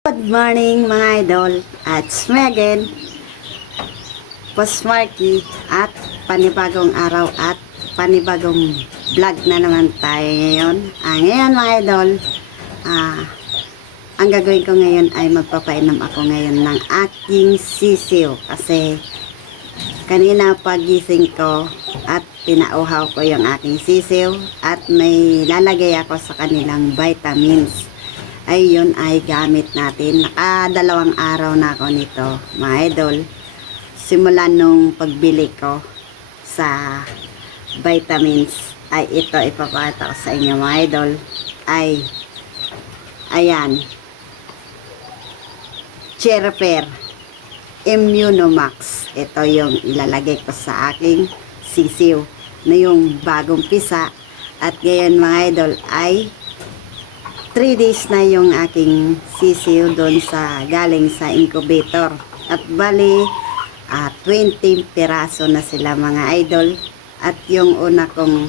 Good morning mga idol, at me again, Boss Marky, at panibagong araw at panibagong vlog na naman tayo ngayon. Ngayon mga idol, ang gagawin ko ngayon ay magpapainom ako ngayon ng aking sisiw kasi kanina pagising ko at pinauhaw ko yung aking sisiw at may lalagay ako sa kanilang vitamins. Ayun ay gamit natin. Nakadalawang araw na ako nito mga idol. Simula nung pagbili ko sa vitamins ay ito ipapakita ko sa inyo mga idol. Ay ayan, Cherper Immunomax. Ito yung ilalagay ko sa aking sisiw na yung bagong pisa. At ngayon mga idol ay 3 days na yung aking sisiw doon sa galing sa incubator. At bali 20 piraso na sila mga idol. At yung una kong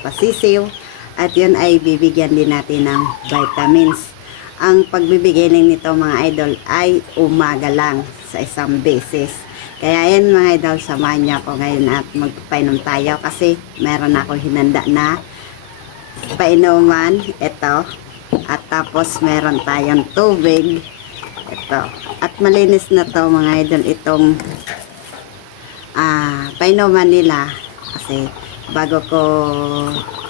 pasisiw at yun ay bibigyan din natin ng vitamins. Ang pagbibigay nito mga idol ay umaga lang sa isang beses. Kaya yan mga idol, samahan niyo ako ngayon at magpainom tayo kasi meron ako hinanda na painuman. Ito. At tapos meron tayong tubig. Ito. At malinis na to mga idol itong painuman nila. Kasi bago ko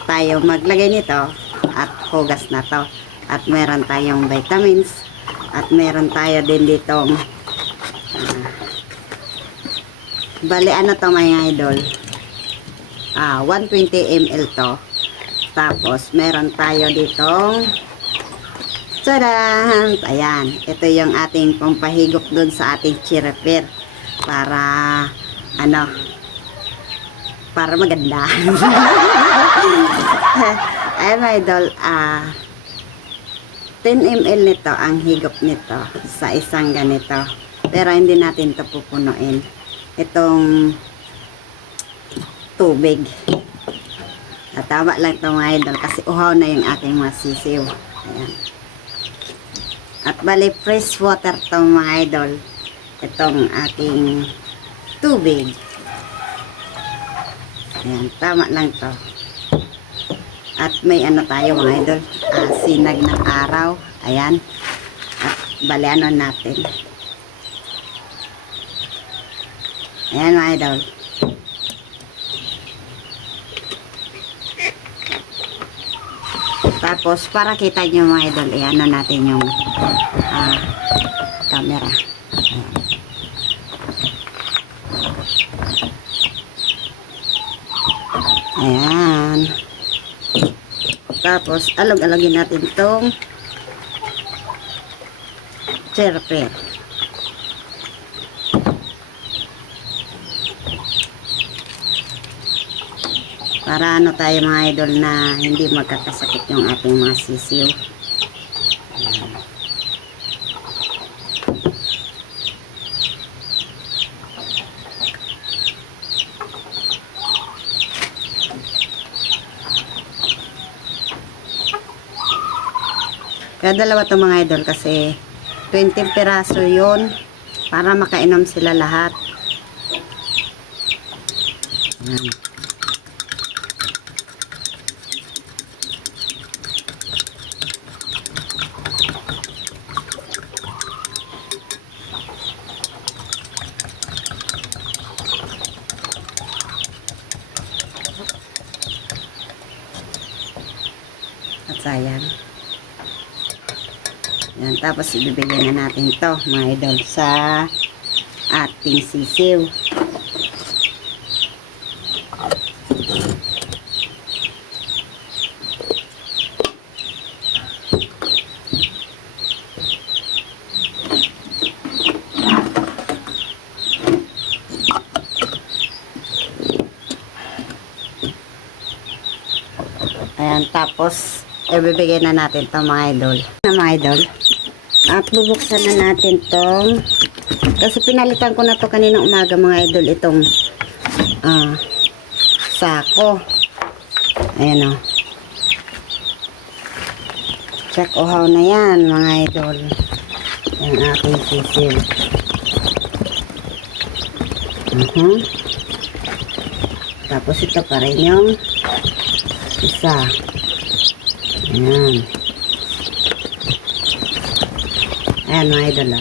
tayo maglagay nito at hugas na to. At meron tayong vitamins. At meron tayo din ditong bali ano to mga idol, 120 ml to. Tapos meron tayo ditong tadaan! Ayan, ito yung ating pampahigop dun sa ating Cherper para ano, para maganda. Ayan mga idol, 10 ml nito ang higop nito sa isang ganito, pero hindi natin ito pupunuin itong tubig. Tama lang ito mga idol kasi uhaw na yung aking masisiw. Ayan. At bali fresh water to mga idol itong aking tubig. Ayan, tama lang to. At may ano tayo mga idol, sinag ng araw. Ayan. At bali ano natin. Ayan mga idol. Tapos para kita nyo mga idol, ano natin yung camera. Ayan. Tapos alog-alogin natin tong Cherper. Para ano tayo mga idol na hindi magkakasakit yung ating mga sisiw. Kaya dalawa to mga idol kasi 20 piraso yun para makainom sila lahat. Ayan. At sayang. Yan, tapos ibibigay na natin to mga idol sa ating sisiw. Ayan, tapos ibibigay na natin to mga idol. Mga idol, at bubuksan na natin tong, kasi pinalitan ko na to kaninang umaga mga idol, itong sako. Ayan o. Check uhaw na yan mga idol. ang aking sisiw. Tapos ito pa rin yung isa. Ayan. Ayan mga idol.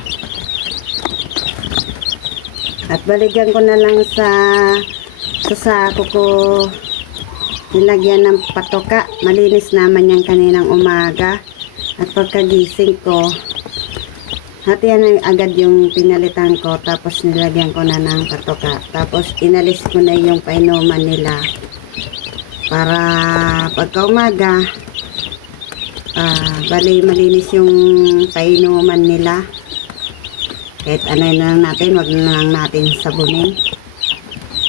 At balikan ko na lang sa sako ko. Nilagyan ng patoka. Malinis naman yan kaninang umaga. At pagkagising ko, hatihan na agad yung pinalitan ko. Tapos nilagyan ko na ng patoka. Tapos inalis ko na yung painuman nila. Para pagka umaga, bali malinis yung painuman nila. Kahit ano na lang natin, wag na lang natin sabunin.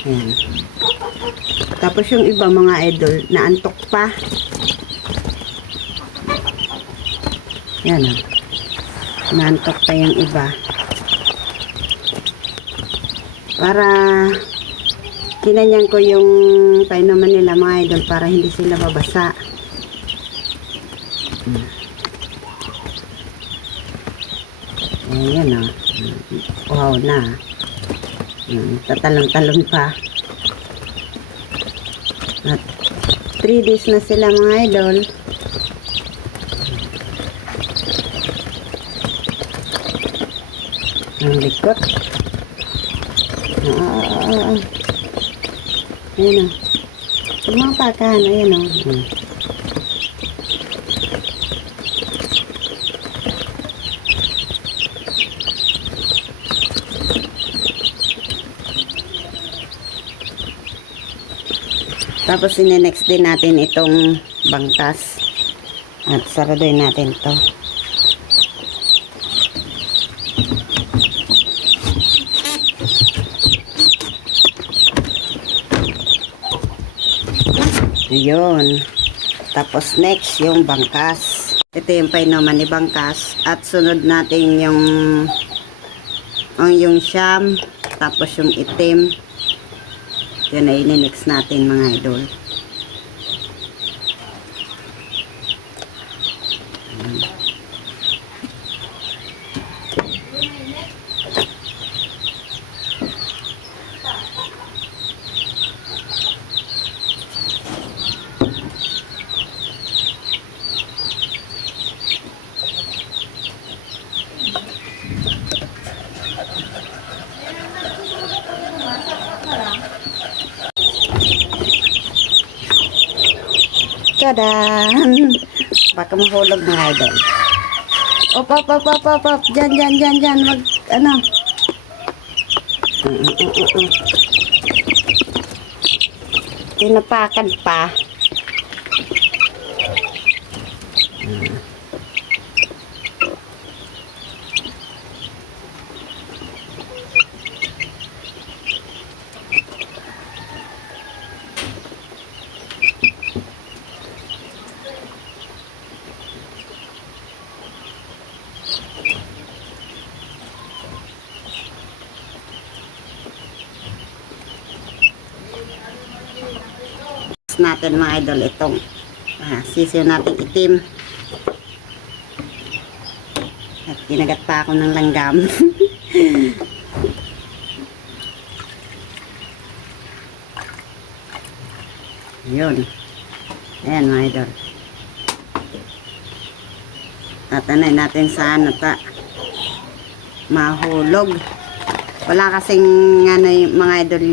Ayan. Tapos yung iba mga idol, naantok pa. Yan o. Naantok pa yung iba. Para kinanyan ko yung painuman nila mga idol para hindi sila mabasa. Ayan o. Wow na. Tatalon-talon pa. At 3 days na sila mga idol. Ang likot. Ayan o. Pag mga pakahan, ayan o. Tapos sinenext din natin itong bangkas. At saraduin natin ito. Ayun. Tapos next yung bangkas. Ito yung painuman ni bangkas. At sunod natin yung siyam. Tapos yung itim. Yun na ininix natin mga idol. Tadaan! Baka mahulog mga idol. Op. Diyan. Mag, ano. Tinapakan pa. Natin mga idol itong sisiw natin itim at kinagat pa ako ng langgam. Yun, ayan mga idol, at anay natin sa ano ta mahulog. Wala kasing ano mga idol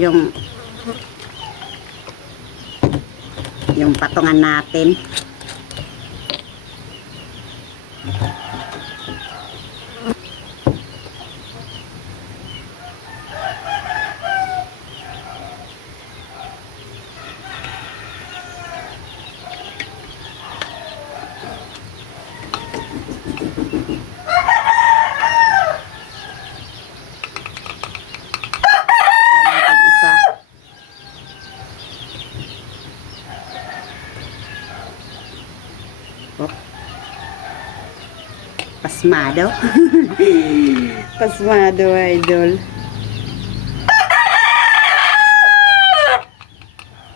yung patungan natin. Pasmado. Pasmado idol.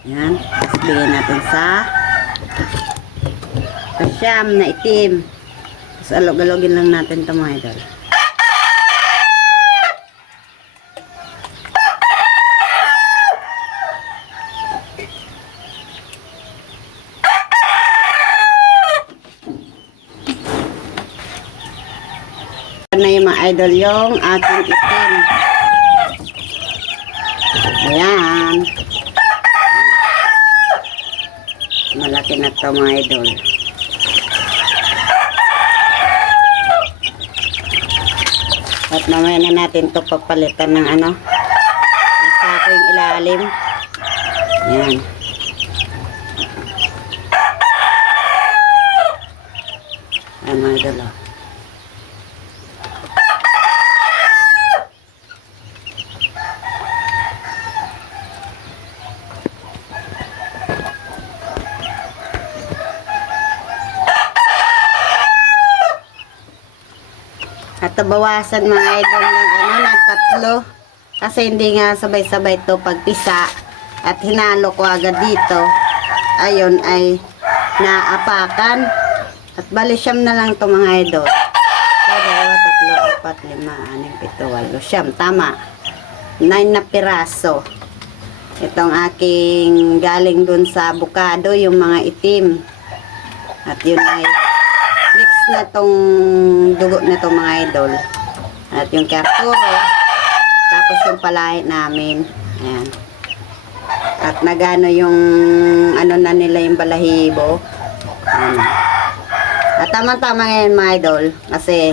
Yan. Tapos bigyan natin sa siyam na itim. Tapos alog-alogin lang natin ito mga idol. na yung mga idol yung ating itim. Ayan. Malaki na to mga idol. At mamaya na natin to papalitan ng ano, ng sako yung ilalim. Ayan. Ayan mga idol. At bawasan mga idol ng ano, ng 3 kasi hindi nga sabay-sabay to pagpisa at hinalo ko agad dito. Ayun ay naapakan at bali siyam na lang to mga idol. So 2, 3, 4, 5, 6, 7, 8, 9 tama, 9 na piraso. Itong aking galing dun sa bukado, yung mga itim, at yun ay mix na tong dugo na tong mga idol. At yung karturo, tapos yung palahi namin. Ayan. At nagano yung ano na nila yung balahibo. Ayan. At tama-tama ngayon mga idol. Kasi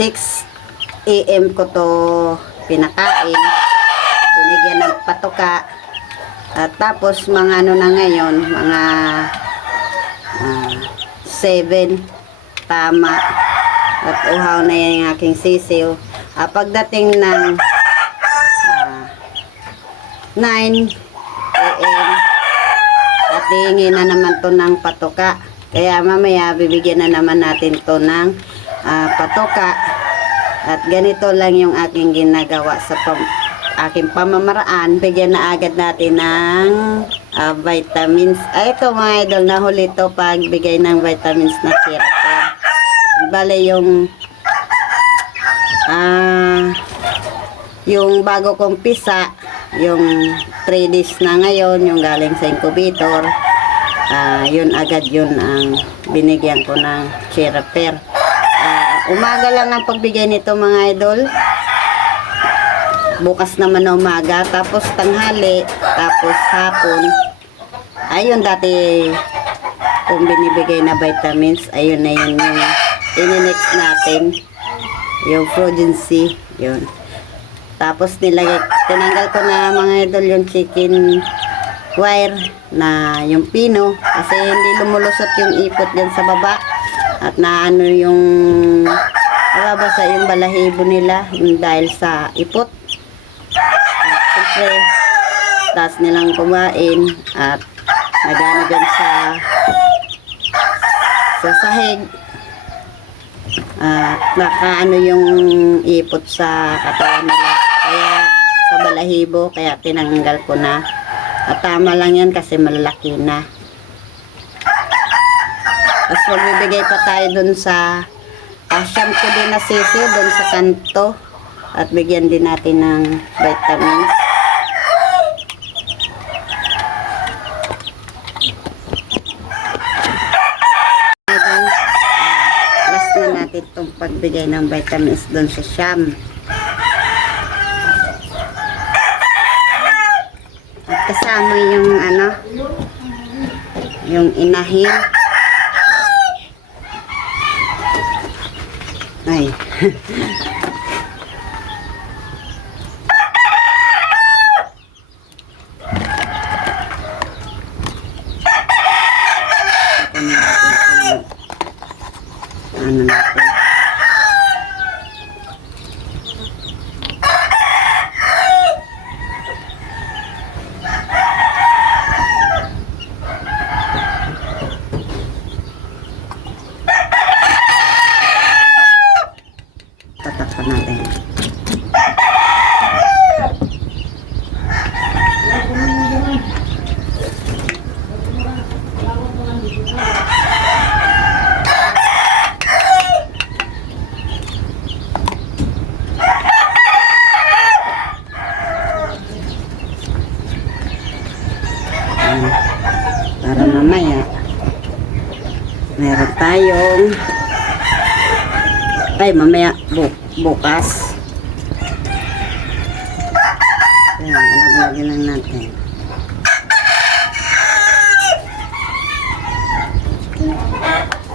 6 AM ko to pinakain. Binigyan ng patuka. At tapos mga ano na ngayon, mga 7 tama at uhaw na yan yung aking sisiw. Pagdating ng 9 AM at hihingi na naman to ng patuka, kaya mamaya bibigyan na naman natin to ng patuka. At ganito lang yung aking ginagawa sa aking pamamaraan. Bigyan na agad natin ng vitamins. Ito mga idol, nahuli to pagbigay ng vitamins na Therapel. Bale yung bago kong pisa, yung 3 days na ngayon, yung galing sa incubator, yun agad yun ang binigyan ko ng Therapel. Umaga lang ang pagbigay nito mga idol. Bukas naman na umaga, tapos tanghali, tapos hapon. Ayun, dati kung binibigay na vitamins, ayun na yun yung ininex natin, yung Progency, yun. Tapos tinanggal ko na mga idol yung chicken wire na yung pino, kasi hindi lumulusot yung ipot dyan sa baba, at naano yung nababasa yung balahibo nila dahil sa ipot. Siyempre, taas nilang kumain at nagano dyan sa sahig at nakaano yung ipot sa katawan nila, kaya sa balahibo, kaya tinanggal ko na. At tama lang yan kasi malalaki na. Tapos magbibigay pa tayo dun sa shampoo din na sisiw dun sa kanto, at bigyan din natin ng vitamins. Last na natin itong pagbigay ng vitamins dun sa sham. At kasama yung ano, yung inahin. Ay. Ano natin? Tatakpan natin. Para mamaya meron tayong Ay, mamaya, bukas. Ayan, lagyan lang natin.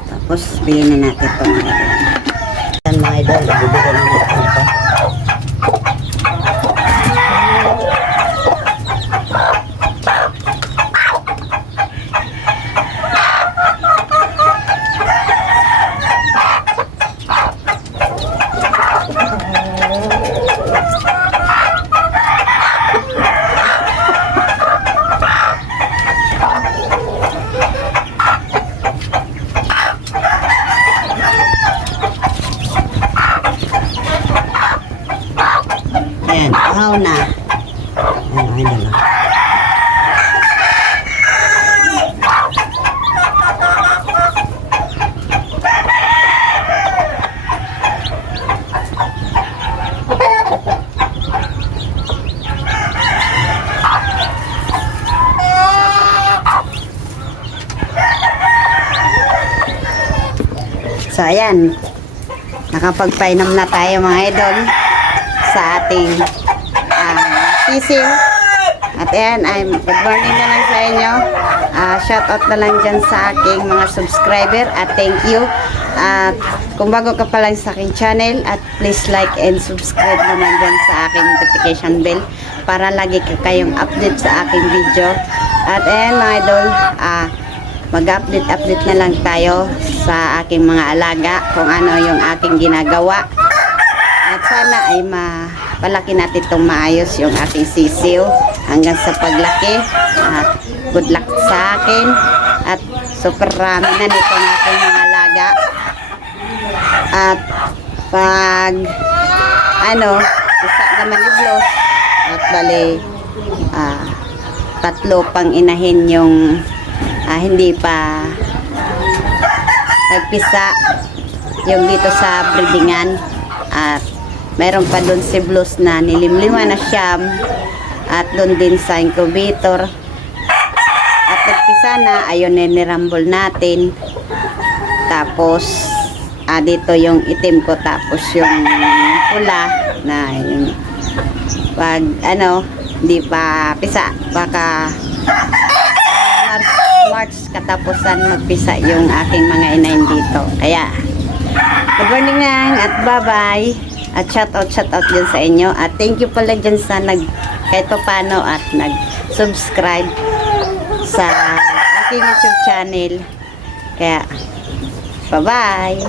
Tapos, bigyan na natin ito mga idol. Ayan mga idol, bibigyan na natin ito. Ayan, ahaw na. Ayan, ayan na. So, ayan. Nakapagpainom na tayo mga idol sa ating sisiw. At ayan, good morning na lang sa inyo. Shout out na lang dyan sa aking mga subscriber at thank you. At kung bago ka pa lang sa aking channel, at please like and subscribe naman dyan sa aking notification bell para lagi kayong update sa aking video. At ayan mga idol, mag-update na lang tayo sa aking mga alaga kung ano yung aking ginagawa. At sana ay palaki natin itong maayos yung aking sisiw hanggang sa paglaki. Good luck sa akin at super rami na nito ng aking mga alaga. At pag isa naman iblos at bali 3 pang inahin yung hindi pa nagpisa yung dito sa breedingan. At meron pa doon si Blues na nilimlima na siyam at doon din sa incubator at nagpisa na, ayun nirambol natin. Tapos dito yung itim ko, tapos yung pula na yung pag hindi pa pisa, baka March katapusan magpisa yung aking mga inahin dito. Kaya good morning lang at bye-bye. At shout out dyan sa inyo. At thank you pala dyan sa kahit pa paano at nag-subscribe sa aking YouTube channel. Kaya, bye-bye.